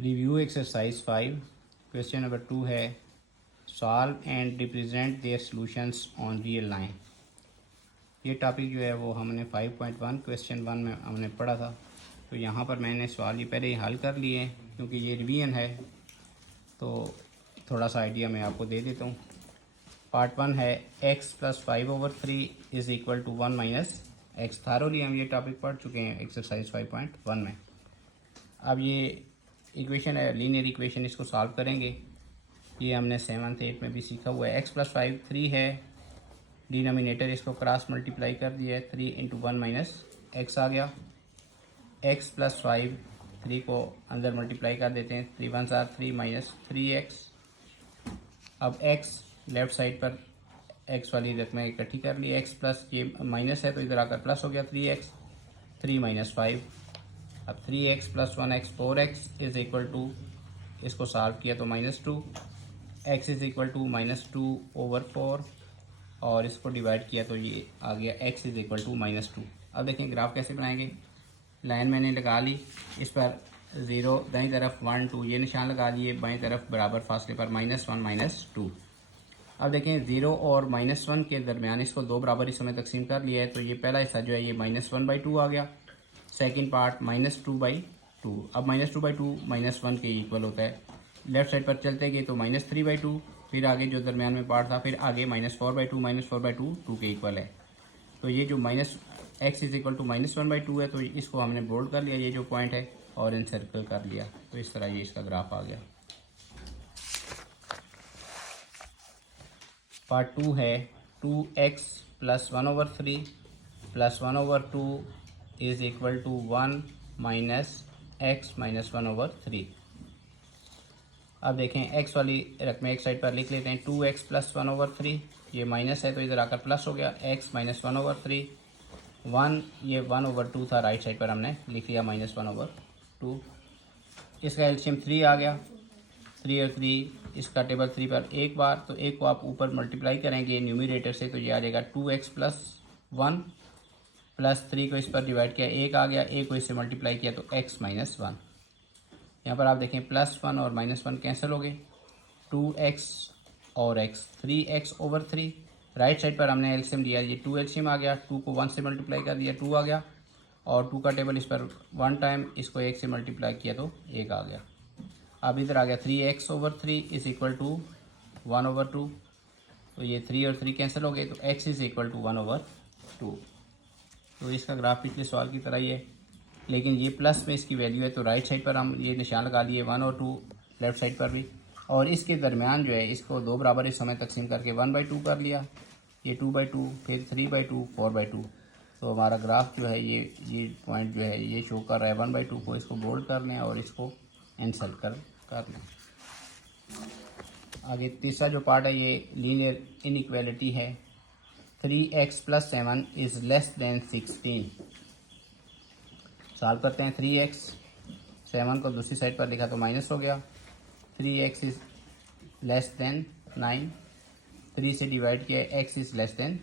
Review exercise 5 question number 2 है solve and represent their solutions on real line. ये topic जो है वो हमने 5.1 क्वेश्चन 1 में हमने पढ़ा था। तो यहाँ पर मैंने सवाल ये पहले ही हल कर लिए क्योंकि ये रिवीजन है, तो थोड़ा सा आइडिया मैं आपको दे देता हूँ। पार्ट 1 है x + 5/3 is equal to 1 - x। Thoroughly हम ये टॉपिक पढ़ चुके हैं एक्सरसाइज 5.1 में। अब ये इक्वेशन है, लीनियर इक्वेशन, इसको सॉल्व करेंगे। ये हमने 7th 8th में भी सीखा हुआ है। x + 5 3 है, डिनोमिनेटर इसको क्रॉस मल्टीप्लाई कर दिया है, 3 × 1 - x आ गया। x + 5 3 को अंदर मल्टीप्लाई कर देते हैं, 3 × 1 = 3 - 3x। अब x लेफ़्ट साइड पर x वाली रकमें इकट्ठी कर ली, x प्लस ये माइनस है तो इधर आकर प्लस हो गया, 3x, 3 - 5। अब 3x + 1x 4x is equal to, इसको सॉल्व किया तो -2, x इज़ इक्वल टू -2/4 और इसको डिवाइड किया तो ये आ गया x इज़ इक्वल टू -2। अब देखें ग्राफ कैसे बनाएंगे। लाइन मैंने लगा ली, इस पर 0 दाईं तरफ 1 2 ये निशान लगा लिए, बाईं तरफ बराबर फासले पर -1 - 2। अब देखें 0 और -1 के दरमियान इसको दो बराबर हिस्सों में तकसीम कर लिया है, तो ये पहला हिस्सा जो है ये -1/2 आ गया, सेकंड पार्ट -2/2। अब -2/2 -1 के इक्वल होता है। लेफ्ट साइड पर चलते गए तो -3/2, फिर आगे जो दरमियान में पार्ट था, फिर आगे -4/2 -4/2 2 के इक्वल है। तो ये जो x इज़ इक्वल टू -1/2 है, तो इसको हमने बोल्ड कर लिया, ये जो पॉइंट है, और इन सर्कल कर लिया। तो इस तरह ये इसका ग्राफ आ गया। पार्ट 2 है 2x + 1/3 + 1/2 is equal to 1 - x - 1/3। अब देखें x वाली रकमें एक साइड पर लिख लेते हैं। 2x + 1/3 ये माइनस है तो इधर आकर प्लस हो गया, x - 1/3। 1 ये 1/2 था, राइट साइड पर हमने लिख लिया -1/2। इसका एलसीएम 3 आ गया, 3 और 3 इसका टेबल 3 पर एक बार, तो एक को आप ऊपर मल्टीप्लाई करेंगे न्यूमरेटर से तो ये आ जाएगा 2x + 1 + 3 को इस पर डिवाइड किया, एक आ गया, एक को इससे मल्टीप्लाई किया तो x - 1। यहाँ पर आप देखें +1 और -1 कैंसिल हो गए, 2x और x 3x/3। राइट साइड पर हमने एलसीएम लिया, ये 2 एलसीएम आ गया, 2 को 1 से मल्टीप्लाई कर दिया 2 आ गया, और 2 का टेबल इस पर 1 टाइम, इसको 1 से मल्टीप्लाई किया तो 1 आ गया। अब इधर आ गया 3x/3 इज़ इक्वल टू 1/2, तो ये 3 और 3 कैंसिल हो गए तो x इज़ इक्वल टू 1/2। तो इसका ग्राफ पिछले सवाल की तरह ही है, लेकिन ये प्लस में इसकी वैल्यू है, तो राइट साइड पर हम ये निशान लगा लिए 1 और 2, लेफ़्ट साइड पर भी, और इसके दरमियान जो है इसको दो बराबर हिस्सों में तकसीम करके 1/2 कर लिया, ये 2/2, फिर 3/2, 4/2। तो हमारा ग्राफ जो है ये पॉइंट जो है ये शो कर रहा है 1/2 को, इसको बोल्ड कर लें और इसको एनसल कर लें। आगे तीसरा जो पार्ट है ये लीनियर इनइक्वालिटी है। 3x + 7 is less then 16। Solve करते हैं। 3x 7 को दूसरी साइड पर लिखा तो माइनस हो गया, 3x इज़ लेस देन 9, 3 से डिवाइड किया, x इज़ लेस देन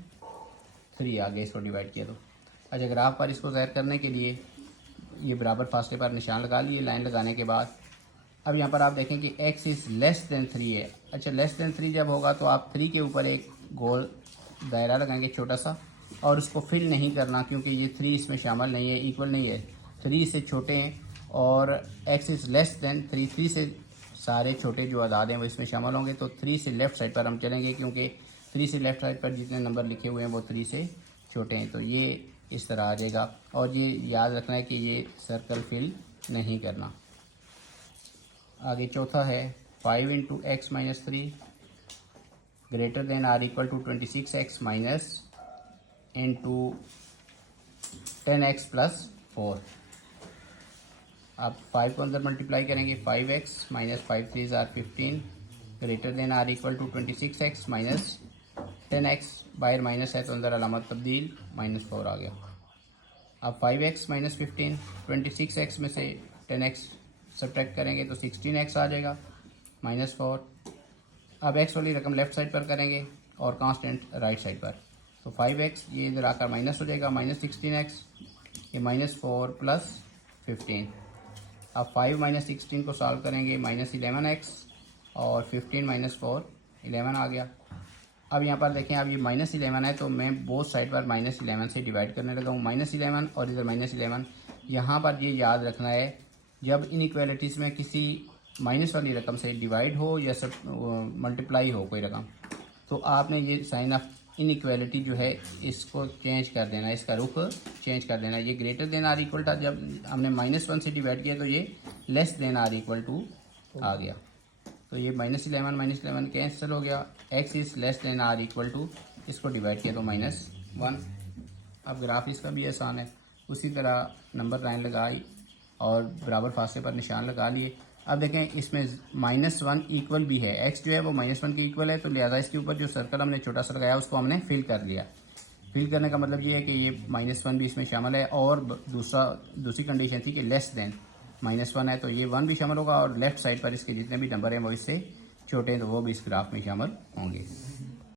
3 आगे इसको डिवाइड किया तो। अच्छा, ग्राफ पर इसको ज़ाहिर करने के लिए ये बराबर फासले पर निशान लगा लिए। लाइन लगाने के बाद अब यहाँ पर आप देखें कि x इज़ लेस देन 3 है। अच्छा, लेस देन 3 जब होगा तो आप 3 के ऊपर एक गोल दायरा लगाएंगे छोटा सा, और उसको फिल नहीं करना क्योंकि ये 3 इसमें शामिल नहीं है, इक्वल नहीं है, 3 से छोटे हैं, और x इज़ लेस देन 3, 3 से सारे छोटे जो आदाद हैं वो इसमें शामिल होंगे। तो 3 से लेफ़्ट साइड पर हम चलेंगे क्योंकि 3 से लेफ़्ट साइड पर जितने नंबर लिखे हुए हैं वो 3 से छोटे हैं, तो ये इस तरह आ जाएगा। और ये याद रखना है कि ये सर्कल फिल नहीं करना। आगे चौथा है 5 × x - 3 greater than or equal to 26x minus into 10x + 4। अब 5 को अंदर मल्टीप्लाई करेंगे, 5x - 5 3 = 15 greater than or equal to 26x minus 10x, बाहर माइनस है तो अंदर अलामत तब्दील -4 आ गया। अब 5x - 15 26x में से 10x सब्ट्रैक्ट करेंगे तो 16x आ जाएगा -4। अब x वाली रकम लेफ़्ट साइड पर करेंगे और कांस्टेंट राइट साइड पर, तो 5x ये इधर आकर माइनस हो जाएगा, -16x, ये -4 + 15। अब 5 माइनस 16 को सॉल्व करेंगे, -11x और 15 माइनस 4 11 आ गया। अब यहाँ पर देखें, अब ये -11 है तो मैं बोथ साइड पर -11 से डिवाइड करने लगा हूँ। -11 और इधर -11। यहाँ पर ये याद रखना है, जब इनइक्वालिटीज़ में किसी माइनस वाली रकम से डिवाइड हो या सब मल्टीप्लाई हो कोई रकम, तो आपने ये साइन ऑफ इनइक्वालिटी जो है इसको चेंज कर देना, इसका रुख चेंज कर देना। ये ग्रेटर देन आर इक्वल था, जब हमने -1 से डिवाइड किया तो ये less than or equal to आ गया। तो ये -11 कैंसिल हो गया। x is less than or equal to, इसको डिवाइड किया तो -1। अब ग्राफ इसका भी आसान है, उसी तरह नंबर लाइन लगाई और बराबर फासले पर निशान लगा लिए। अब देखें इसमें -1 इक्वल भी है, x जो है वो -1 के इक्वल है, तो लिहाजा इसके ऊपर जो सर्कल हमने छोटा सा लगाया उसको हमने फिल कर लिया। फिल करने का मतलब ये है कि ये -1 भी इसमें शामिल है, और दूसरी कंडीशन थी कि लेस देन -1 है, तो ये 1 भी शामिल होगा, और लेफ्ट साइड पर इसके जितने भी नंबर हैं वो इससे छोटे हैं तो वो भी इस ग्राफ में शामिल होंगे।